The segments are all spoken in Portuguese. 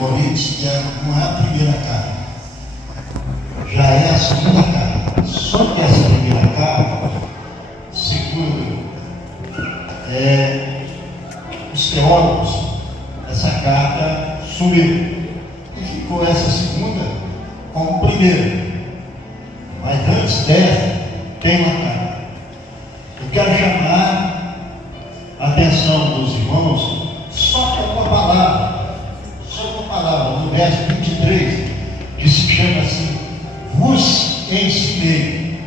Coríntios, que não é a primeira carta, já é a segunda carta. Só que essa primeira carta, segundo os teólogos, essa carta sumiu e ficou essa segunda como primeira. Mas antes dessa, tem uma carta. Eu quero chamar a atenção dos irmãos só para uma palavra, no verso 23, que se chama assim: vos ensinei.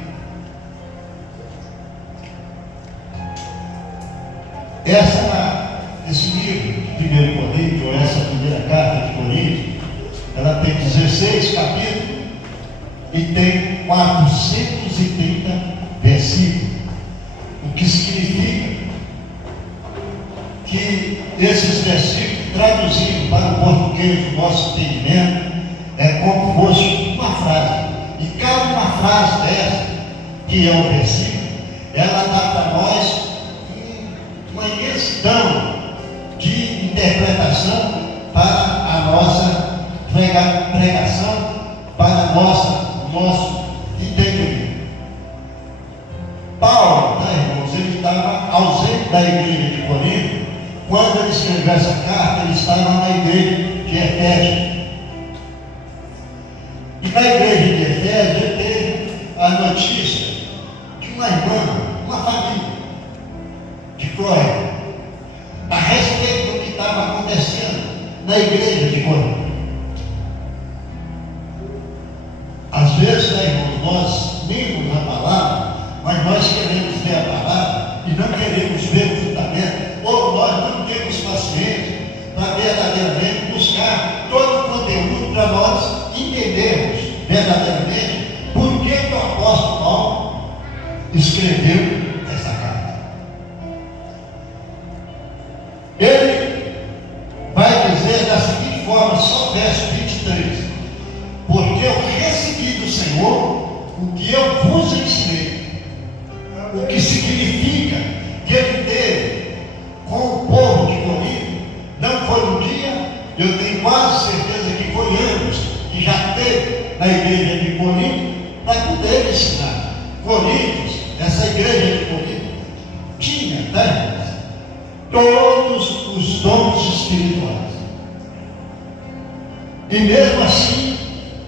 Esse livro de 1 Coríntios, ou essa primeira carta de Coríntios, ela tem 16 capítulos e tem 430 versículos, o que significa que esses versículos, traduzidos para o português do nosso entendimento, é como fosse uma frase, e cada uma frase dessa, que é um versículo, ela dá para nós uma imensidão de interpretação para a nossa pregação, para o nosso entendimento. Paulo, irmãos, ele estava ausente da igreja de Corinto. Quando ele escreveu essa carta, ele estava na igreja de Efésio. E na igreja de Efésio, ele teve a notícia de uma irmã, uma família de Clóia, a respeito do que estava acontecendo na igreja de Corinto. Às vezes, irmão, nós lemos a palavra, mas nós queremos ver a palavra e não queremos ver o fundamento, ou nós não temos paciência para verdadeiramente buscar todo o conteúdo para nós entendermos verdadeiramente por que o apóstolo Paulo escreveu essa carta. Ele vai dizer da seguinte forma, só verso 23: porque eu recebi do Senhor o que eu vos ensinei, o que significa que ele teve com o povo de Corinto. Não foi um dia, eu tenho quase certeza que foi anos que já teve na igreja de Corinto para poder ensinar. Coríntios, essa igreja de Corinto, tinha todos os dons espirituais. E mesmo assim,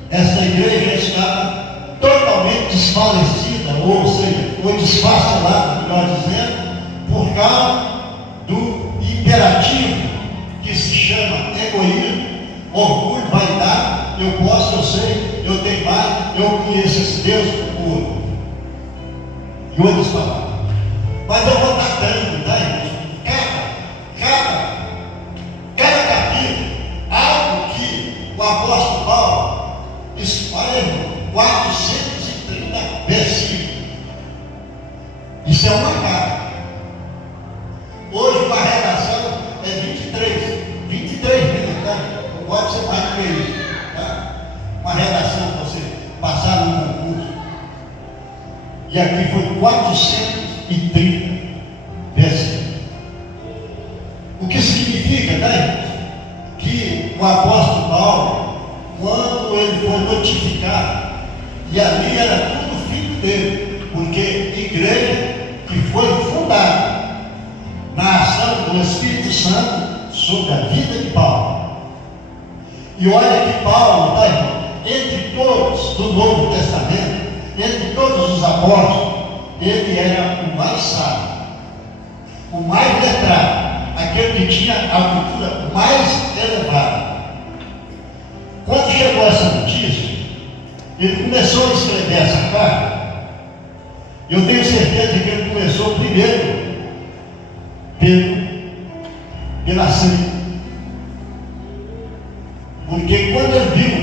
essa igreja estava totalmente desfalecida, ou seja, foi desfacelada, melhor dizendo, por causa do imperativo que se chama egoísmo, orgulho, vaidade. Eu posso, eu sei, eu tenho mais, eu conheço esse Deus puro. E outras palavras. Mas eu vou estar dando, irmãos, cada capítulo, algo que o apóstolo Paulo espalha 430 versículos. Isso é uma carta. Hoje uma redação é 23 linhas, não pode ser mais do que isso, uma redação para você passar no concurso. E aqui foi 430 versículos. O que significa, que o apóstolo Paulo, quando ele foi notificado, e ali era tudo filho dele, porque igreja que foi fundada na ação do Espírito Santo sobre a vida de Paulo. E olha que Paulo, entre todos do Novo Testamento, entre todos os apóstolos, ele era o mais sábio, o mais letrado, aquele que tinha a cultura mais elevada. Quando chegou essa notícia, ele começou a escrever essa carta. Eu tenho certeza que ele começou primeiro pela seita. Porque quando ele viu,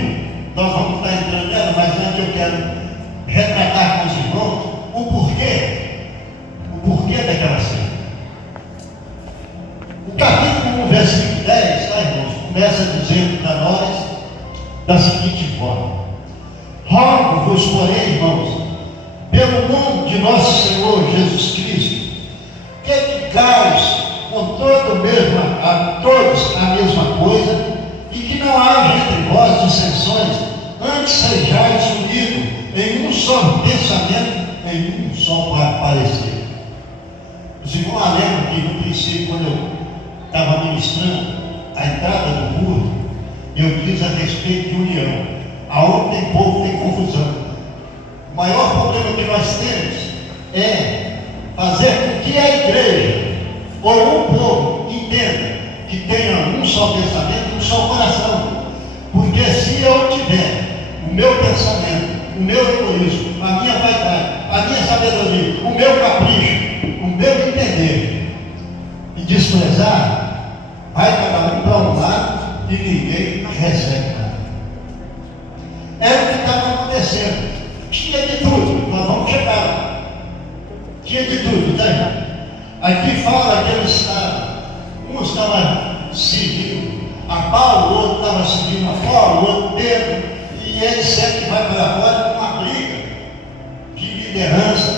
nós vamos estar entrando nela, mas antes eu quero retratar com os irmãos o porquê daquela seita. O capítulo 1, versículo 10, irmãos, começa dizendo para nós da seguinte forma: rogo-vos, porém, irmãos, pelo nome de nosso Senhor Jesus Cristo, que digais com todos a mesma coisa, e que não haja vós dissensões, antes sejais unidos em um só pensamento, em um só parecer. Os irmãos lembram que no princípio, quando eu estava ministrando a entrada do culto, eu disse a respeito de união. Aonde tem povo, tem confusão. O maior problema que nós temos é fazer com que a igreja ou o povo entenda que tenha um só pensamento, um só coração. Porque se eu tiver o meu pensamento, o meu egoísmo, a minha vaidade, a minha sabedoria, o meu capricho, o meu entender e desprezar, vai cada um para um lado e ninguém recebe nada. Era o que estava acontecendo. Tinha de tudo, nós vamos chegar lá. Tinha de tudo, tá? Aqui fala que eles estavam, uns estavam seguindo a Paulo, o outro estava seguindo a Paulo, o outro Pedro, e ele sempre vai para fora com uma briga de liderança,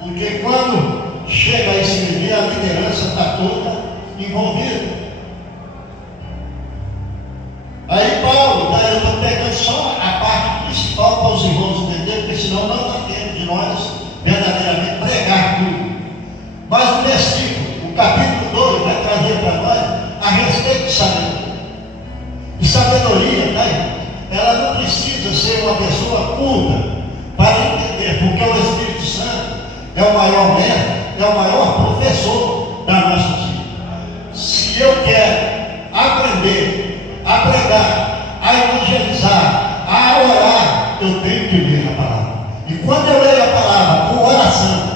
porque quando chega a esse nível, a liderança está toda envolvida. Aí Paulo, eu estou pegando só a parte principal para os irmãos entenderem, porque senão não dá tempo de nós verdadeiramente pregar tudo. Mas o versículo, o capítulo 2, vai trazer para nós a respeito de sabedoria. E sabedoria, né? Ela não precisa ser uma pessoa culta para entender, porque o Espírito Santo é o maior mestre, é o maior professor da nossa vida. Se eu quero aprender a pregar, a evangelizar, a orar, eu tenho que ler a palavra. E quando eu leio a palavra com oração,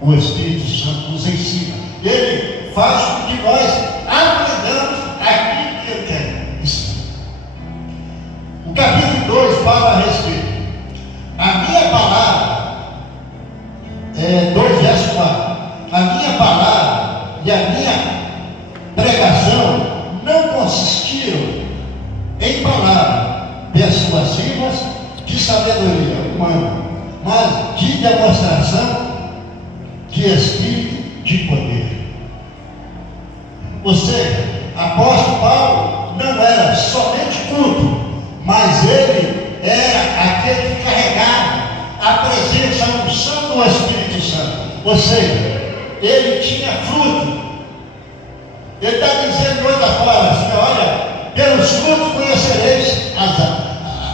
o Espírito Santo nos ensina. Ele faz com que nós aprendamos aquilo que Ele quer ensinar. O capítulo 2 fala a respeito. A minha palavra, 2 versos 4. A minha palavra e a minha pregação não consistiram em palavras persuasivas de sabedoria humana, mas de demonstração de espírito, de poder. Ou seja, apóstolo Paulo não era somente culto, mas ele era aquele que carregava a presença, a unção do Espírito Santo. Ou seja, ele tinha fruto. Ele está dizendo de outra forma assim: olha, pelos frutos conhecereis a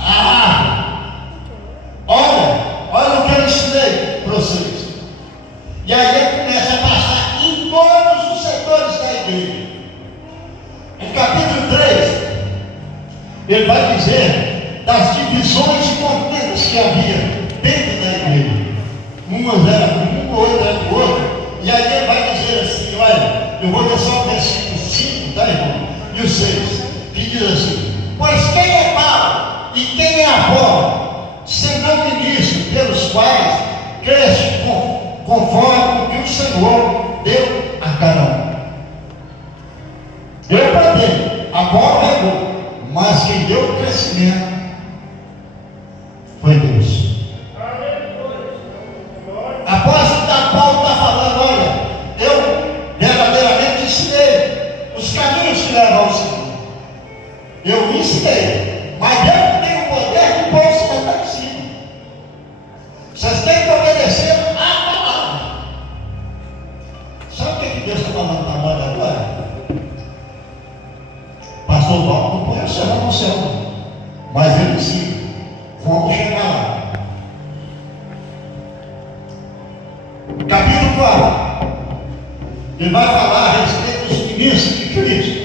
árvore. Olha o que eu ensinei para vocês. E aí ele começa a passar em todos os setores da igreja. No capítulo 3, ele vai dizer das divisões e contendas que havia dentro da igreja. Umas eram com um, outra era com outra. E aí ele vai dizer assim: olha, eu vou ler só o versículo 5, tá, irmão? E o 6, que diz assim: pois quem é Paulo e quem é Apolo, senão ministro pelos quais cresce conforme o que o Senhor deu a cada um. Eu plantei, Apolo regou, mas quem deu o crescimento foi Deus. Após que Paulo está falando: olha, eu verdadeiramente ensinei os caminhos que levam ao Senhor. Eu ensinei, mas eu tenho o poder de pôr o Senhor lá em cima. Vocês têm que obedecer a palavra. Sabe o que Deus está falando para nós agora? Pastor Paulo não põe o céu no céu, mas ele ensina como chegar lá. Capítulo 4, ele vai falar a respeito dos ministros de Cristo,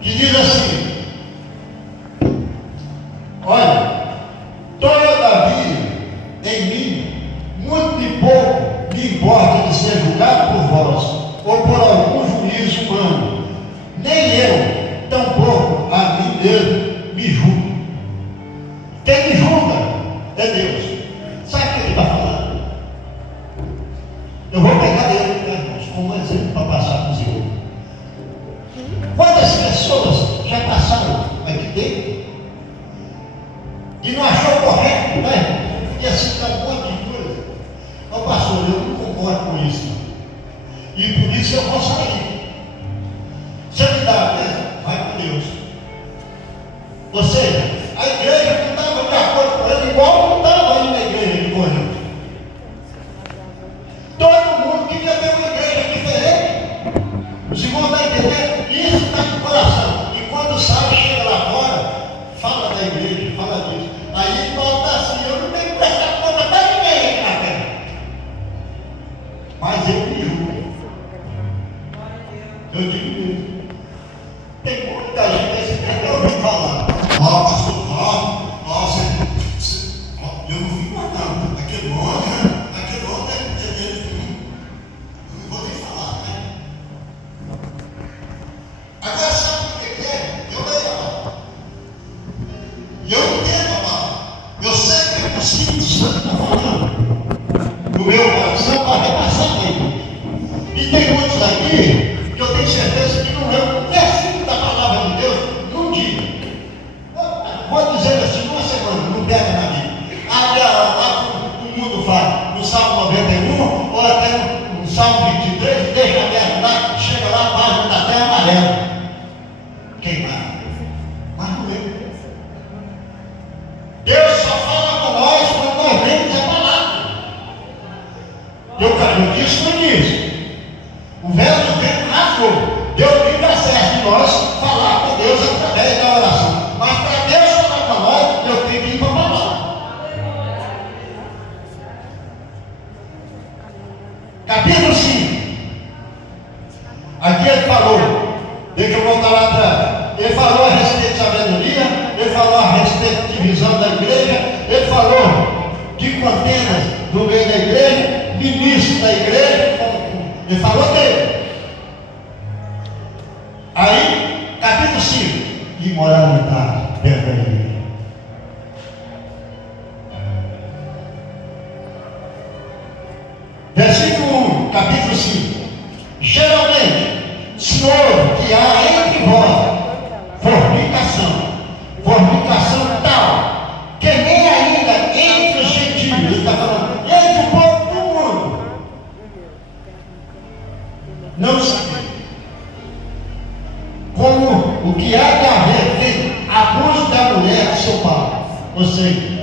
que diz assim: olha, todavia em mim muito e pouco me importa de ser julgado por vós ou por algum juízo humano, nem eu tampouco a mim mesmo me julgo. Quem me julga é Deus. Sabe o que ele está falando? Eu vou pegar ele, né, irmãos, como exemplo para passar para os irmãos. Quantas pessoas já passaram aqui dentro e não achou correto, né? Podia citar um monte de coisa. Ô pastor, eu não concordo com isso. E por isso eu vou sair. Se ele dá, né? Vai poder. Ou seja, a igreja não estava de acordo com ele, igual não estava aí na igreja de Corinto. Todo mundo queria ter uma igreja diferente. O segundo está entendendo? Isso está no coração. E quando sai, chega lá fora, fala da igreja, fala disso. Aí Paulo está assim, eu não tenho que prestar conta para ninguém aqui na terra. Mas eu me julgo. Eu digo mesmo. Tem muita gente aí que quer ouvir falar. Pastor Paulo, eu não vi não. Aquele homem, não vou nem falar, né? Agora sabe o que é? Eu leio a palavra. E eu entendo a palavra. Eu sei que é possível, o Santo está falando no meu coração para repassar ele. E tem muitos aqui que eu tenho certeza que não é um versículo da palavra de Deus num dia. Vou dizer assim, uma semana, não pega na Bíblia. Abre lá o mundo faz, no Salmo 91, ou até no Salmo 23, deixa aberto lá, chega lá, a página da terra amarela. Queimado. Mas não é. Deus só fala com nós quando nós lemos a palavra. Eu disse no início. O velho tempo rasgou. Deu livre acesso de nós falar com Deus através da oração. Mas para Deus falar com nós, eu tenho que ir para a palavra. Capítulo 5. Aqui ele falou, deixa eu voltar lá atrás. Ele falou a respeito de sabedoria, ele falou a respeito de divisão da igreja, ele falou de contendas no meio da igreja, ministros da igreja, ele falou dele. Aí, capítulo 5, imoralidade dentro da igreja. Versículo 1, capítulo 5. Geralmente, se ouve que há entre vós fornicação tal, que nem ainda entre os gentios, ele está falando, entre o povo do mundo, não sabe. Como o que há de haver feito abuso da mulher de seu pai. Ou seja,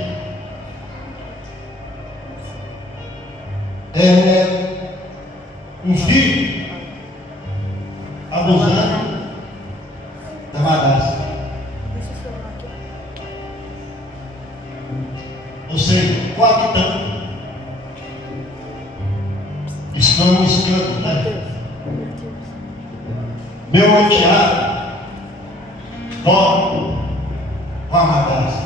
um filho abusando da madrasta. Ou seja, coabitando. Isso não é um escândalo, né? Meu enteado dorme com a madrasta.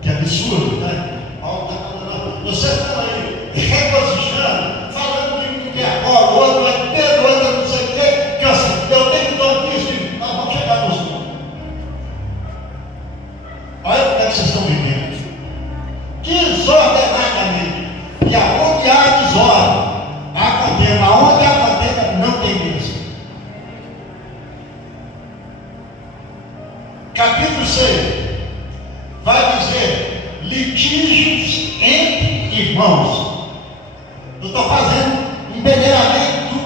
Que absurdo, né? Paulo está falando, você está aí regozijando, falando de um que é agora, o outro é perdoando, não sei o quê, que assim, eu tenho dom disso, nós vamos chegar nos dons. Olha como é que vocês estão vivendo. Desordenadamente. E aonde há desordem, há contenda. Aonde há contenda, não tem bênção. Capítulo 6 vai dizer litígios entre irmãos. Eu estou fazendo um peneiramento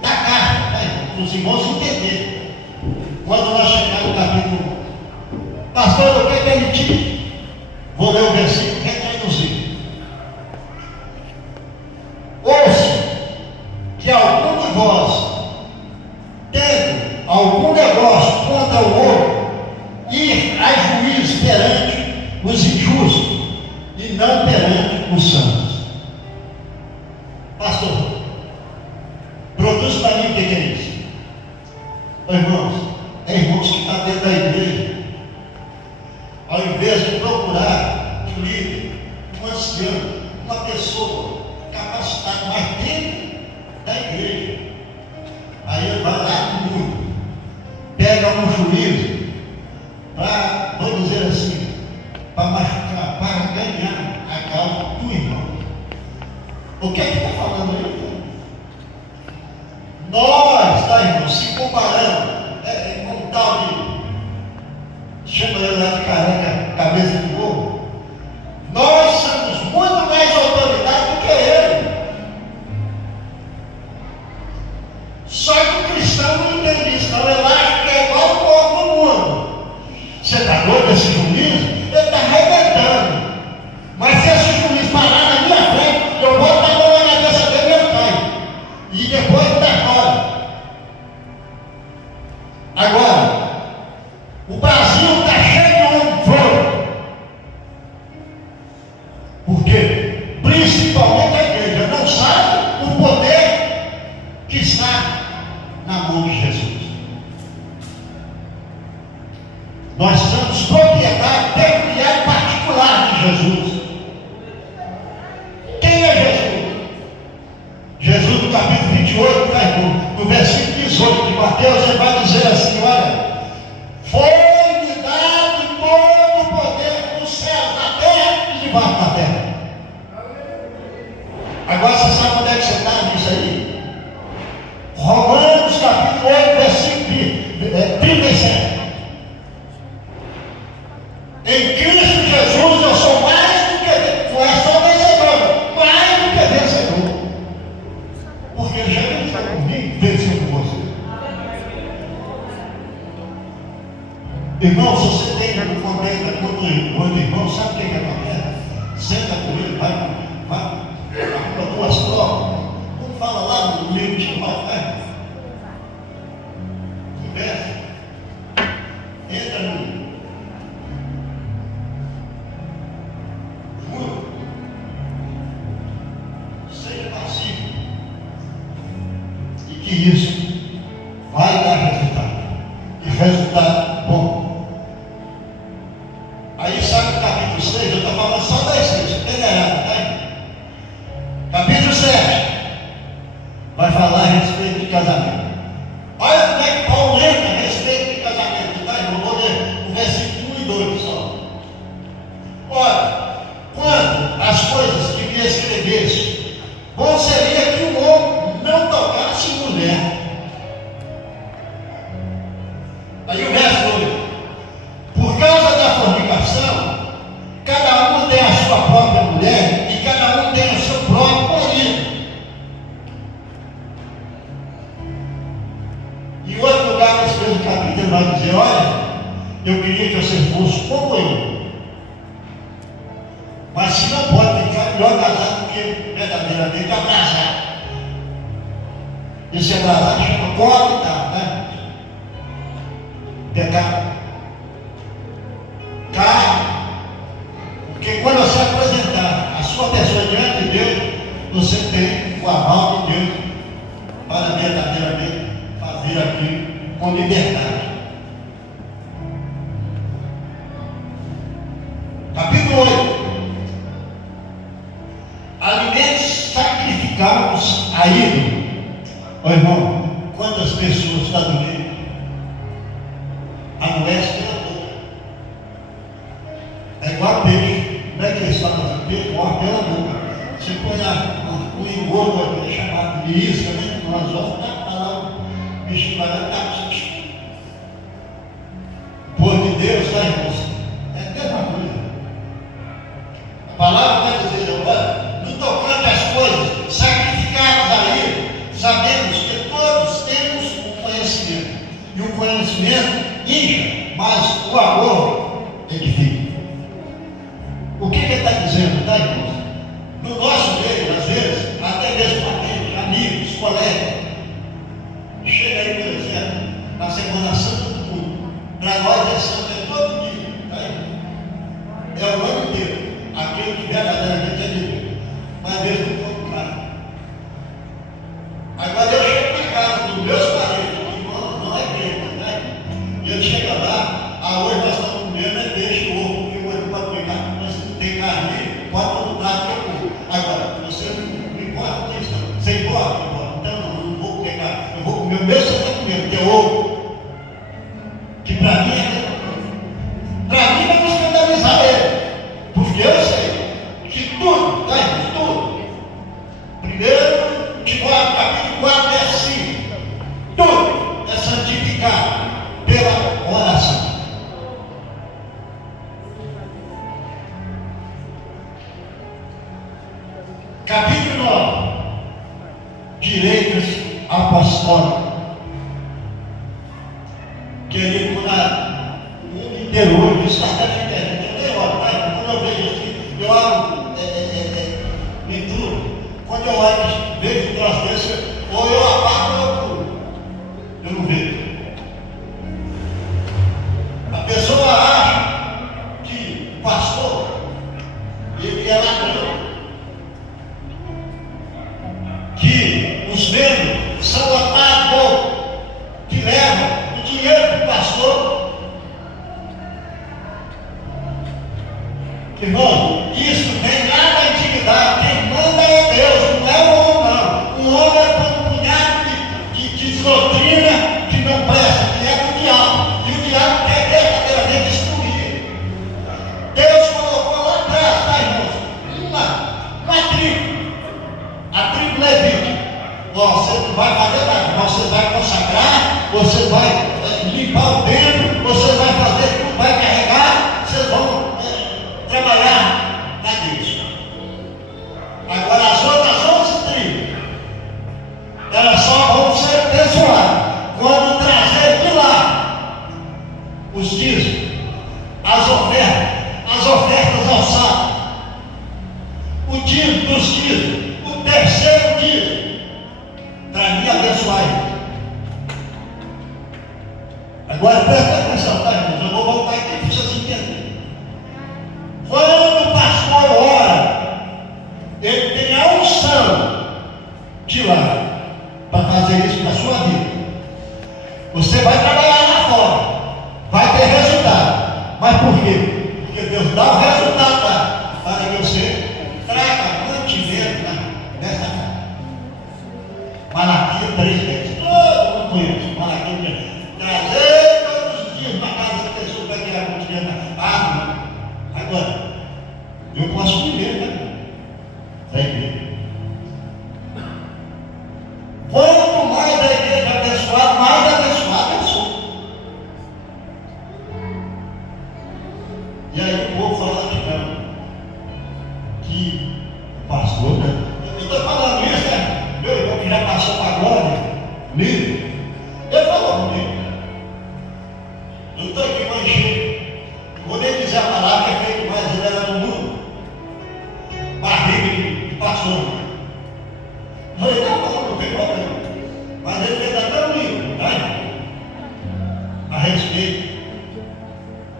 da carta, né? Para os irmãos entenderem. Quando nós chegarmos no capítulo 1, pastor, o que é litígio? Vou ler o versículo retraduzido. Ouça que algum de vós, tendo algum negócio contra o outro, ir a juízo perante os injustos e não perante os santos. Pastor, produz para mim o que é isso? Irmãos, é irmãos que estão dentro da igreja. Ao invés de procurar um líder, um ancião, uma pessoa capacitada, mas dentro da igreja, aí ele vai lá no mundo, pega um juízo para, vou dizer assim, para machucar, para ganhar a causa do irmão. O que é que está falando aí? Nós, tá, irmão, se comparando com tal de, chama ele lá de careca, cabeça de burro, nós somos muito mais autoridade do que ele. Só que o cristão não entende isso, não. Ele acha que é igual o povo do mundo. Nós somos propriedade peculiar e particular de Jesus. Quem é Jesus? Jesus, no capítulo 28, no versículo 18 de Mateus, ele vai dizer assim: olha, foi-me dado todo o poder nos céus, na terra e debaixo da terra. Agora você sabe onde é que você está nisso aí? Romanos capítulo 8, versículo 37. Em Cristo Jesus eu sou mais do que, não é só vencedor, mais do que vencedor. Porque ele já venceu por mim, venceu por você. Irmão, se você tem um contenda com outro irmão, sabe o que acontece? Senta com ele, vai para duas provas. Como fala lá no livro de Paulo, conversa, entra no juro, seja passivo, e que isso vai dar resultado, e resultado bom. Aí sabe o capítulo 6, eu estou falando só das 6, pegará, tá? Capítulo 7 vai falar a respeito de casamento. Olha como é que Paulo entra a respeito de casamento, tá? Eu vou ler o versículo 1 e 2 só. Olha, quando as coisas que me escreveste, bom seria que o homem não tocasse mulher. Aí o verso 8: por causa da fornicação, cada um tem a sua própria mulher e cada um tem o seu próprio marido. Em outro lugar, nesse mesmo capítulo, ele vai dizer: olha, eu queria que vocês fossem como eu. Mas se não pode ficar, melhor casar do que verdadeiramente abrasar. Esse abrasar chama coabitar, né? Pecado. Carne. Porque quando você apresentar a sua pessoa diante de Deus, você tem o aval de Deus para verdadeiramente fazer aquilo com liberdade. Capítulo 8: alimentos sacrificados a ídolo. Ô irmão, quantas pessoas estão dormindo? Amoece pela boca. É igual peixe. Como é que eles falam assim? Peixe morre pela boca. Você põe o engodo aqui, chamado de isca, né? Nós vamos para lá, o bichinho vai lá, tá. O povo de Deus, tá, irmãos? É a mesma coisa. A palavra vai dizer: olha, no tocante às coisas sacrificadas a Ele, sabemos que todos temos um conhecimento. E o conhecimento incha, mas o amor edifica. O que ele está dizendo, tá, irmãos? No nosso meio, às vezes, até mesmo amigos, colegas, chega aí, por exemplo, na Semana Santa do mundo. Para nós é santo, é todo dia, tá aí? É o ano inteiro. Aquilo que verdadeiramente é de Deus. Mas Deus não foi claro. Agora eu chego na casa dos meus parentes, irmão, não é crente, né? E eu chego lá, hoje nós estamos comendo, é peixe, ovo, porque o ovo pode pegar, mas se não tem carne, pode todo prato que eu como. Agora, você não importa disso, não. Você importa? Então não vou pegar, eu vou comer o meu, você está comendo, que é ovo. Que para mim é. Para mim vai me escandalizar ele. Porque eu sei que tudo, tá, irmão? Tudo. Primeiro, Timóteo capítulo 4, verso 5. Tudo é santificado pela oração. Capítulo 9. Direitos apostólicos. Querido, o mundo inteiro hoje está na internet. Quando eu vejo assim, eu abro leitura. Quando eu olho, vejo um troço desse, ou eu apago ou eu pulo. Eu não vejo. A pessoa acha que o pastor, ele é ladrão. Que os membros são otários, que levam o dinheiro do pastor. Irmão, isso tem lá na antiguidade. Quem manda é Deus, não é o homem, não. O homem é um punhado de doutrina que não presta, que é do diabo. E o diabo quer verdadeiramente destruir. Deus colocou lá atrás, tá, irmãos? Uma tribo. A tribo levítica. Você não vai fazer nada, você vai consagrar, você vai limpar o templo, você vai fazer tudo, vai carregar, vocês vão trabalhar na igreja. Agora as outras 11 tribos, elas só vão ser abençoadas quando trazer de lá os dízimos, as ofertas ao sábado, o dízimo dos dízimos, o terceiro dízimo, para me abençoar ele. Agora presta atenção, tá, irmãos? Eu vou voltar aqui para vocês entenderem. Quando o pastor ora, ele tem a unção de lá para fazer isso na sua vida. Você vai trabalhar lá fora, vai ter resultado. Mas por quê? Porque Deus dá o resultado lá para que você traga mantimento nessa casa. Malaquias 3:10. Todo mundo conhece. Malaquias 3:10. Trazer todos os dias na casa da pessoa para criar mantimento. Ah, não. Agora, eu posso viver, né? Da igreja. Quanto mais a igreja abençoada, mais abençoada eu sou. E aí o povo fala que não. Que o pastor, né? Eu estou falando isso, né? Meu irmão que já passou para a glória, livre, ele falou comigo. Eu estou aqui mais cheio. Quando ele dizer a palavra, é feito mais ele era no mundo. Barriga de pastor. Eu falei, não tem problema. Mas ele fez até um livro, tá? A respeito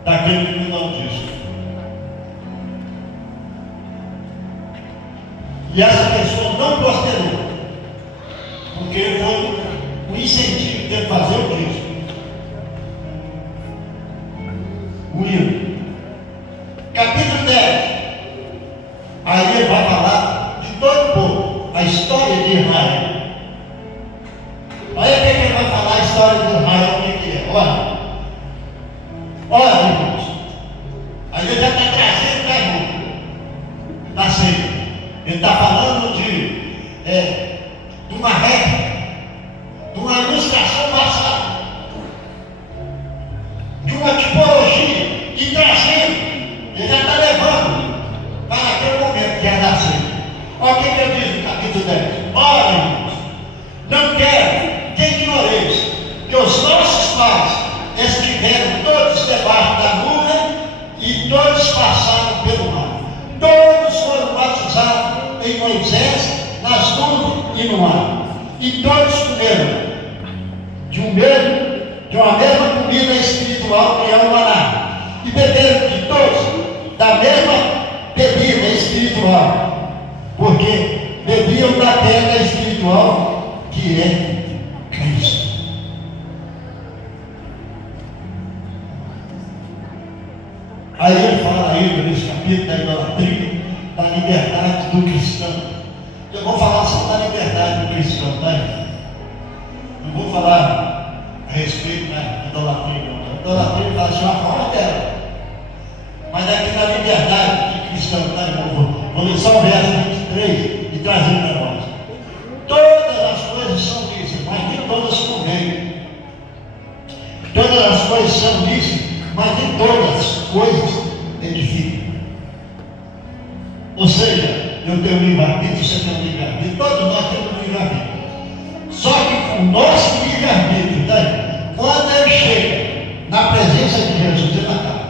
daquele que não disse. E essa pessoa não prosperou. Porque foi o incentivo de fazer o Cristo. O livro. Capítulo 10. Aí ele vai falar de todo o povo, a história de Israel. Olha o que ele vai falar, a história de Israel, o que é. Olha, irmãos. Aí ele já está trazendo para irmão. Da ceia. Ele está falando de uma regra, de uma ilustração passada, de uma tipologia, e trazendo, ele já está levando para aquele momento que é da ceia. Olha o que ele diz no capítulo 10. Ora, irmãos, não quero que ignoreis que os nossos pais estiveram todos debaixo da nuvem e todos passaram pelo mar. Todos foram batizados em Moisés, nas nuvens e no mar. E todos comeram de uma mesma comida espiritual que é o maná. E beberam de todos da mesma bebida espiritual. Porque bebiam da pedra espiritual que é Cristo. Aí ele fala ainda nesse capítulo da idolatria, da liberdade do cristão. Eu vou falar só da liberdade do cristão, tá? Não vou falar a respeito da idolatria, não. A idolatria fala assim, uma forma dela. Mas aqui na liberdade do cristão, tá, irmão? Vou ler só o verso 23 e trazer para nós. Todas as coisas são lícitas, mas nem todas convêm. Todas as coisas são lícitas, mas nem todas as coisas edificam. Ou seja, eu tenho livre-arbítrio, você tem um livre-arbítrio, todos nós temos um livre-arbítrio. Só que o nosso livre-arbítrio, tá? Quando ele chega na presença de Jesus, ele acaba.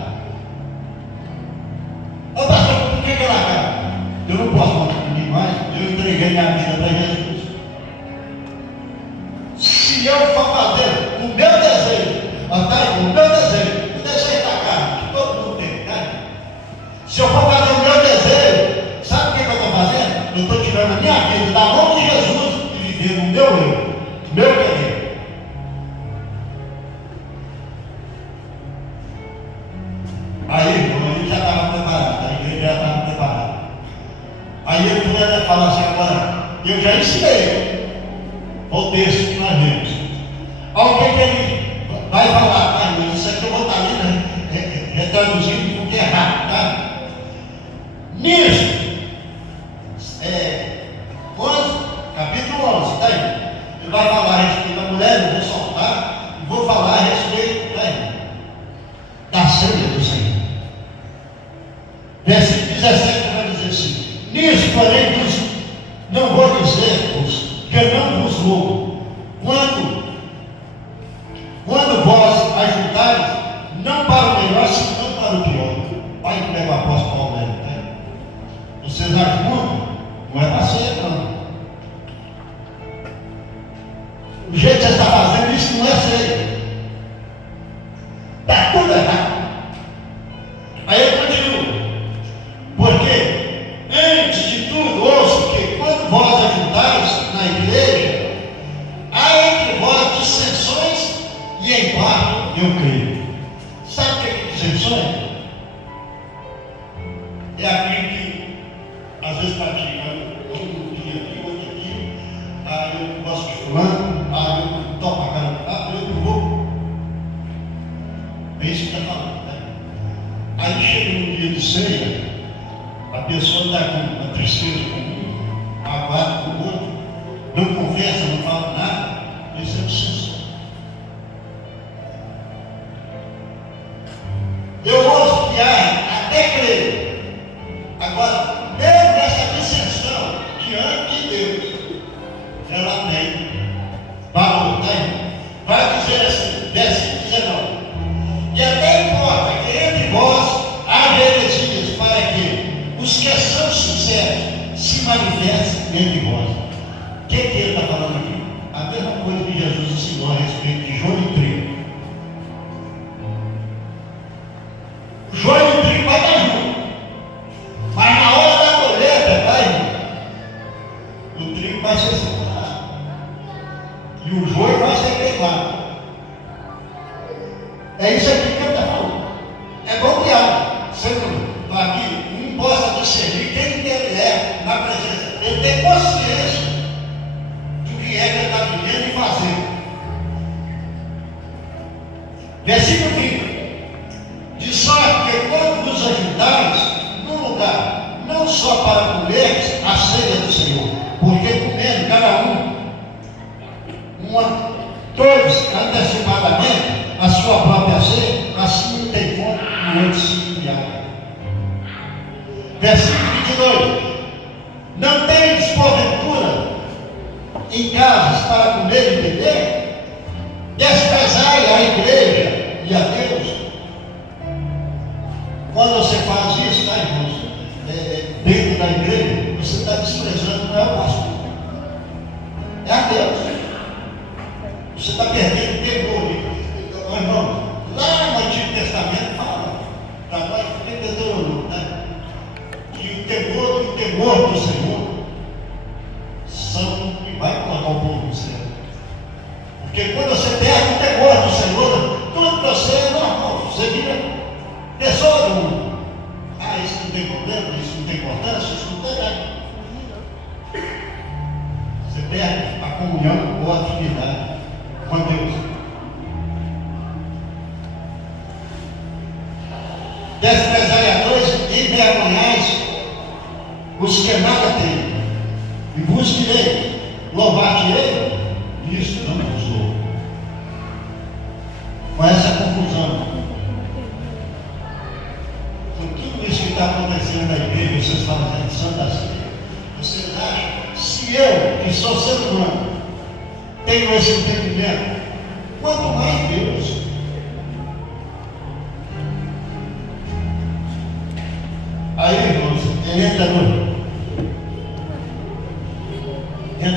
Ô pastor, por que ele acaba? Eu não posso contribuir mais, eu entreguei minha vida para Jesus. Se eu for fazer o meu desejo, o desejo da carne, que todo mundo tem, né? Se eu for fazer o meu desejo, sabe o que eu estou fazendo? Eu estou tirando a minha vida da mão de Jesus e vivendo o meu eu, o meu querer. Fernando fala assim agora, eu já ensinei o texto que nós lemos. Alguém que ele vai falar, mas isso aqui eu vou estar ali, né? Retraduzindo porque é rápido, tá? Nisso, 11, capítulo 11, tá aí? Ele vai falar a respeito da mulher, eu vou soltar, e vou falar a respeito da ceia do Senhor. Versículo 17 vai dizer assim: nisso, porém, não vou dizer-vos que eu não vos louvo, quando vós ajudares, não para o melhor, senão para o pior. Olha que leva o apóstolo Paulo, né? Vocês ajudam, não é para ceia, não. O jeito que você está fazendo isso não é ceia. Está tudo errado. Aí eu continuo. Porque, antes de tudo, ouço que quando vós ajudais na igreja, há entre vós dissensões e em parte eu creio. Sabe o que é dissensões? É aquilo que às vezes pratica. Um dia aqui, outro aqui. Eu gosto de fulano. Eu toco a cara. Eu não vou. É isso que está falando, né? Aí chega no dia de ceia, a pessoa está com uma tristeza com um, aguarda com o outro, não conversa, não fala nada. Isso é dissensão. Eu ouço que há até crer. Agora, mesmo essa dissensão diante de Deus, ela tem valor, né? Vai dizer assim, versículo 19: e até importa que entre vós haja heresias, para que os que são sinceros se manifestem entre vós. O que ele está falando aqui? A mesma coisa que Jesus ensinou a respeito de joio e trigo. O joio e o trigo vai dar junto, mas na hora da colheita, o trigo vai ser separado e o joio vai ser queimado. É isso aqui que ele está falando. É bom piada, sempre para que um possa discernir quem ele é na presença. Ele tem consciência do que é que ele está vivendo e fazendo. Versículo 20: de sorte que quando vos ajudais num lugar, não só para comer a ceia do Senhor, porque comendo cada todos antecipadamente a sua própria ceia, assim não tem fome e o outro se embriaga. Versículo 22: não tendes porventura em casas para comer e beber? Desprezai a igreja e a Deus. Quando você faz isso, tá, irmãos? Dentro da igreja, você está desprezando, não é o pastor, é a Deus. Você está perdendo temor. Irmão, lá no Antigo Testamento fala, agora tem Deuteronômio, né? Que o temor do Senhor são que vai colocar o povo no céu. Porque quando você perde o temor do Senhor, tudo para você é normal. Você vira pessoa do mundo. Isso não tem problema, isso não tem importância, isso não tem nada. Você perde a comunhão ou a afinidade com Deus. Desprezai a dois, envergonhais os que nada têm, e vos direi, louvar-te-ei, nisso não vos louvo. Com essa confusão, com tudo isso que está acontecendo na igreja, vocês fazem Santa Ceia, vocês acham, se eu, que sou ser humano, tenho esse entendimento, quanto mais Deus? Aí, irmãos, ele entra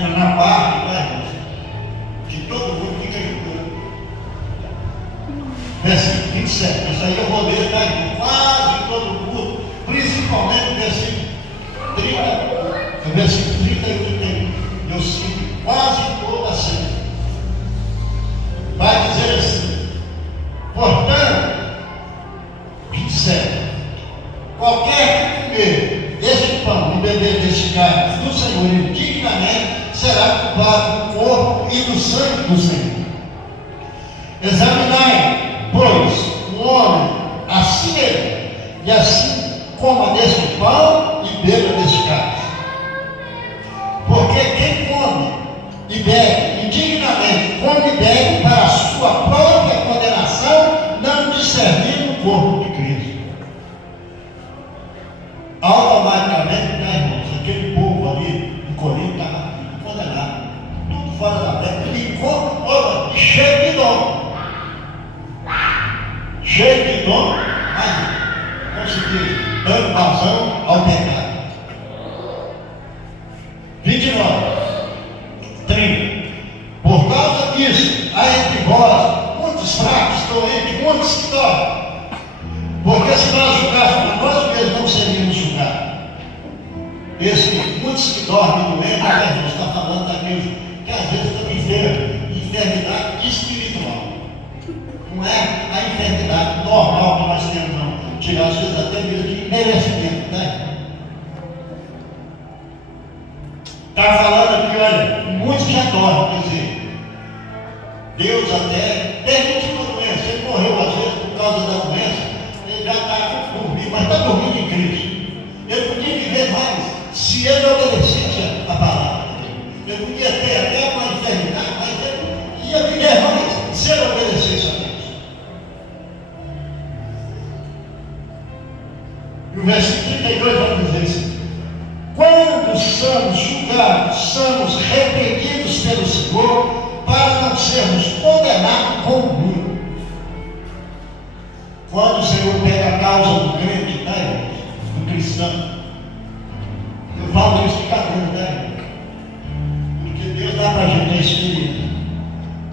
na parte, né, irmãos, que todo mundo fica ajudando. Versículo 27, isso aí eu vou ler, tá, irmão? Quase todo mundo, principalmente versículo 30, versículo 30 e 31. Eu sinto quase toda a cena. Vai dizer assim: portanto, 27, qualquer que comer deste pão e beber deste cálice para o corpo e do sangue do Senhor. Examinai, pois, o homem a si mesmo, e assim coma deste pão e beba deste cálice. Porque quem come e bebe indignamente, come e bebe para a sua própria condenação, não discernindo o corpo de Cristo. Automaticamente, irmãos, aquele povo ali em Corinto estava condenado, tudo fora da terra, e cheio de dom. Cheio de dom, mas conseguiu, dando vazão ao pecado. 29, 30. Por causa disso, há entre vós muitos fracos, doentes, muitos que dormem. Porque se nós julgássemos a nós mesmos, não seríamos julgados. Muitos que dormem doentes, a gente está falando daqueles que às vezes estão vivendo enfermidade espiritual. Não é a enfermidade normal que nós temos, não. Tirar às vezes até mesmo de merecimento, né? Está falando aqui, olha, muitos já dormem, quer dizer, Deus até permite uma doença. Ele morreu às vezes por causa da doença, ele já está dormindo, mas está dormindo em Cristo. Ele podia viver mais se ele obedecesse a palavra. Ele podia ter até uma enfermidade, mas ele ia viver mais se ele obedecesse a Deus. E o versículo 32 vai dizer assim: quando somos julgados, somos repreendidos pelo Senhor, para não sermos condenados com o mundo. Quando o Senhor pega a causa do crente, né, do cristão, eu falo isso de cadeira, né? Porque Deus dá para a gente a experiência.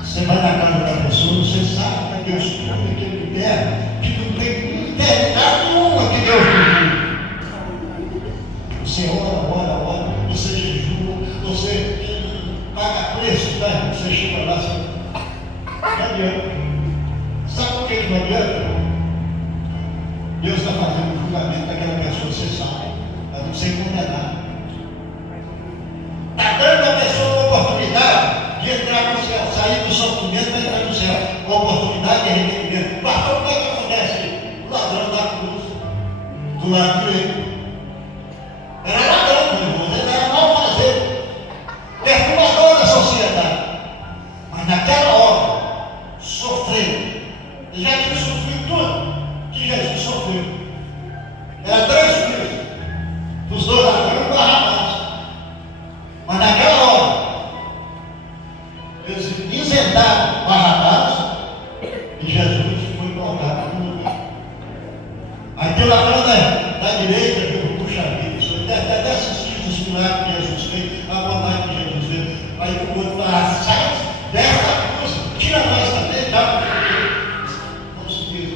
Você vai na casa da pessoa, você sabe que Deus cuida, que Ele libera, que não tem integridade nenhuma que Deus não. Você ora, você jejua, você paga preço, né? Você chega lá, você não adianta. Sabe por que não adianta? Deus está fazendo um julgamento daquela pessoa, você sabe, para não ser condenado. Está dando a pessoa uma oportunidade de entrar no céu, sair do sofrimento para entrar no céu. Uma oportunidade de arrependimento. Pastor, como é que acontece? O ladrão da cruz, do lado direito. Era ladrão, meu irmão, ele era malfazeiro, perturbador da sociedade. Mas naquela hora, sofreu. Ele já tinha sofrido tudo que Jesus sofreu. Era 3 filhos, dos 2 ladrões e Barrabás. Mas naquela hora, eles isentaram Barrabás e Jesus foi colocado no lugar. Aí tem o ladrão da direita, viu? Puxa vida, isso até assistir os milagres que Jesus fez, a bondade que Jesus fez. Aí o outro fala, sai dessa cruz, tira nós também, dá para vamos subir.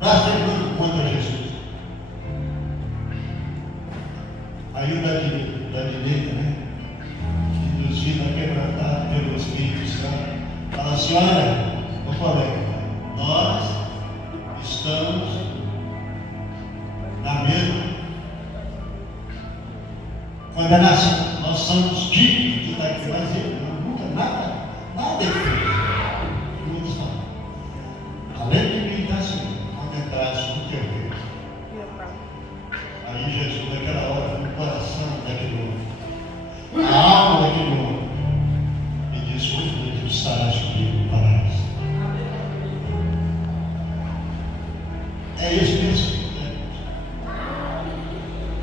Nós temos contra Jesus. Aí o da direita, né? Induzido a quebrantar pelo Espírito Santo, fala assim: olha, eu falei, nós estamos na mesma condenação. Nós somos dignos de estar aqui, mas ele nunca nada ele fez. Muitos não. Além de mim, está assim, contemplados no teu Deus. Aí Jesus, naquela hora, foi no coração daquele homem, a alma daquele homem, e disse: hoje tu estarás comigo no paraíso. É isso mesmo.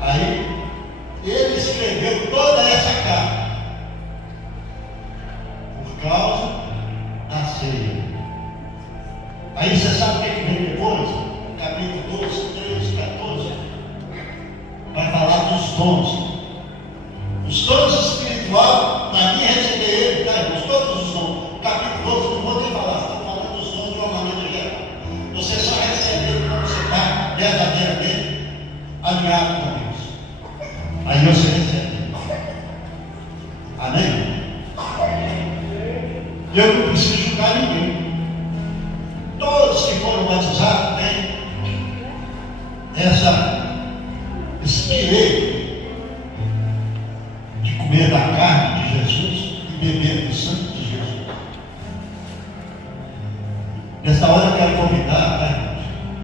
Aí ele escreveu toda essa carta por causa da ceia. Aí você sabe o que vem depois? Capítulo 12, 13, 14. Vai falar dos dons. Os dons espirituais, para mim receber ele, tá, irmãos? Todos os dons. Capítulo 12, não vou nem falar, estou falando dos dons de uma maneira geral. Você só recebe ele quando você está verdadeiramente alinhado com Deus. Aí você recebe. Amém? Eu não preciso julgar ninguém. Todos que foram batizados têm esse direito bebendo sangue